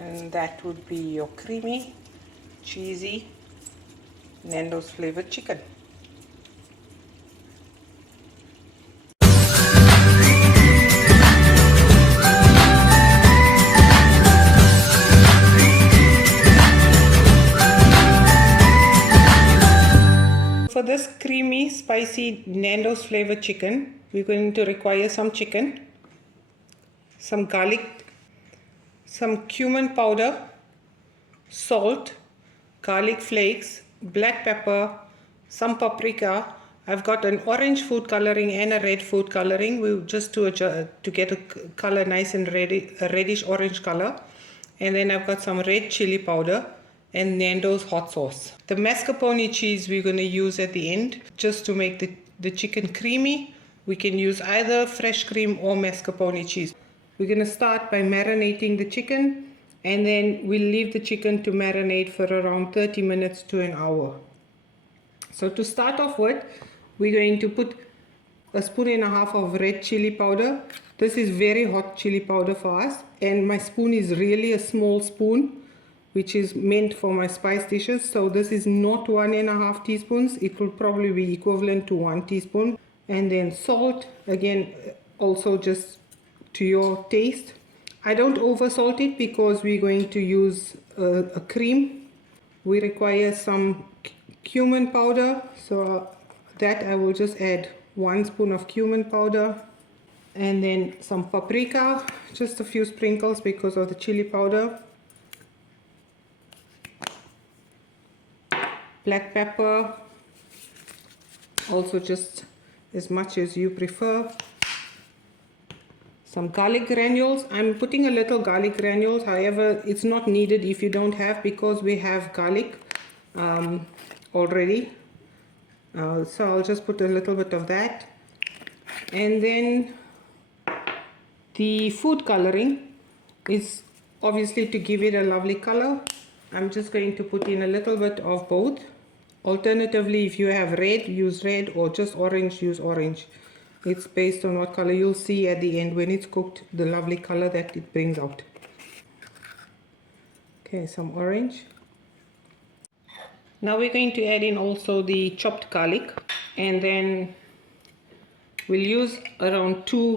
And that would be your creamy, cheesy Nando's flavored chicken. For this creamy, spicy Nando's flavored chicken, we're going to require some chicken, some garlic, some cumin powder, salt, garlic flakes, black pepper, some paprika. I've got an orange food coloring and a red food coloring. We'll just to get a color nice and ready, a reddish orange color. And then I've got some red chili powder and Nando's hot sauce. The mascarpone cheese we're going to use at the end just to make the chicken creamy. We can use either fresh cream or mascarpone cheese. We're going to start by marinating the chicken, and then we'll leave the chicken to marinate for around 30 minutes to an hour. So to start off with, we're going to put a spoon and a half of red chili powder. This is very hot chili powder for us, and my spoon is really a small spoon, which is meant for my spice dishes. So this is not 1.5 teaspoons. It will probably be equivalent to 1 teaspoon. And then salt, again, also just to your taste. I don't over salt it because we're going to use a cream. We require some cumin powder, so that I will just add 1 spoon of cumin powder, and then some paprika, just a few sprinkles because of the chili powder, black pepper, also just as much as you prefer, some garlic granules. I'm putting a little garlic granules, however it's not needed if you don't have, because we have garlic already. So I'll just put a little bit of that. And then the food coloring is obviously to give it a lovely color. I'm just going to put in a little bit of both. Alternatively, if you have red, use red, or just orange, use orange. It's based on what color. You'll see at the end when it's cooked the lovely color that it brings out. Okay, some orange. Now we're going to add in also the chopped garlic, and then we'll use around 2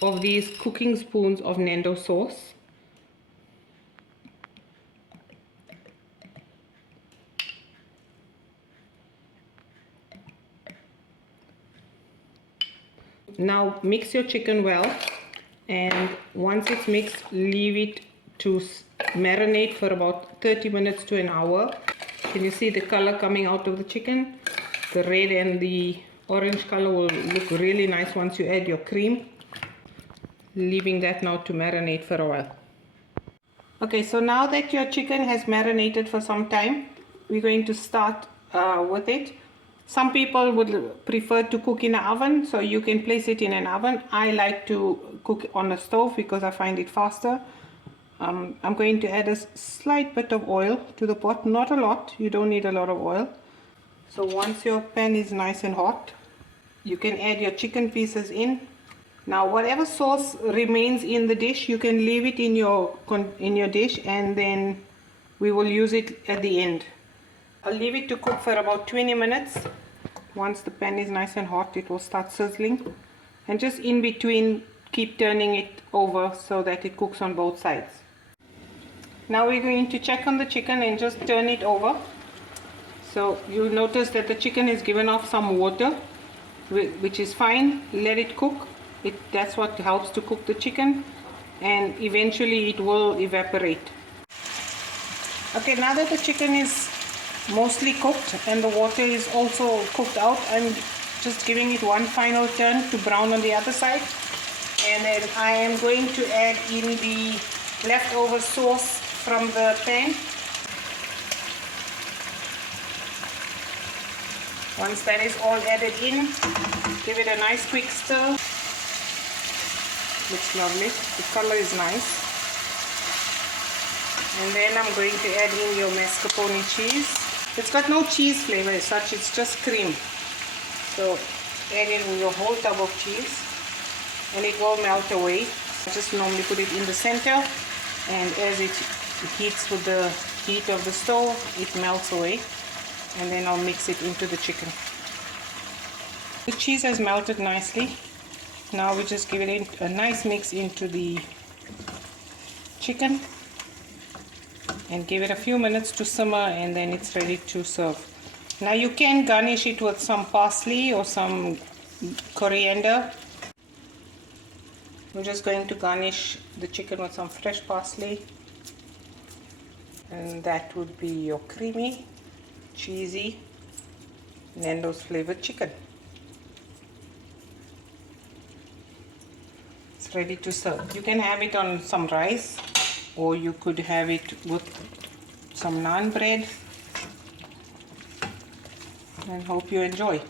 of these cooking spoons of Nando sauce. Now mix your chicken well, and once it's mixed, leave it to marinate for about 30 minutes to an hour. Can you see the color coming out of the chicken? The red and the orange color will look really nice once you add your cream. Leaving that now to marinate for a while. Okay, so now that your chicken has marinated for some time, we're going to start with it. Some people would prefer to cook in an oven, so you can place it in an oven. I like to cook on a stove because I find it faster. I'm going to add a slight bit of oil to the pot, not a lot. You don't need a lot of oil. So once your pan is nice and hot, you can add your chicken pieces in. Now whatever sauce remains in the dish, you can leave it in your dish, and then we will use it at the end. I'll leave it to cook for about 20 minutes. Once the pan is nice and hot, it will start sizzling, and just in between keep turning it over so that it cooks on both sides. Now we're going to check on the chicken and just turn it over. So you'll notice that the chicken has given off some water, which is fine. Let it cook. That's what helps to cook the chicken, and eventually it will evaporate. Okay, now that the chicken is mostly cooked and the water is also cooked out, I'm just giving it one final turn to brown on the other side, and then I am going to add in the leftover sauce from the pan. Once that is all added in, give it a nice quick stir. Looks lovely. The color is nice. And then I'm going to add in your mascarpone cheese. It's got no cheese flavor as such, it's just cream. So add in your whole tub of cheese and it will melt away. I just normally put it in the center, and as it it heats with the heat of the stove, it melts away, and then I'll mix it into the chicken. The cheese has melted nicely. Now we just give it a nice mix into the chicken and give it a few minutes to simmer, and then it's ready to serve. Now you can garnish it with some parsley or some coriander. We're just going to garnish the chicken with some fresh parsley, and that would be your creamy, cheesy Nando's flavored chicken. It's ready to serve. You can have it on some rice, or you could have it with some naan bread, and hope you enjoy.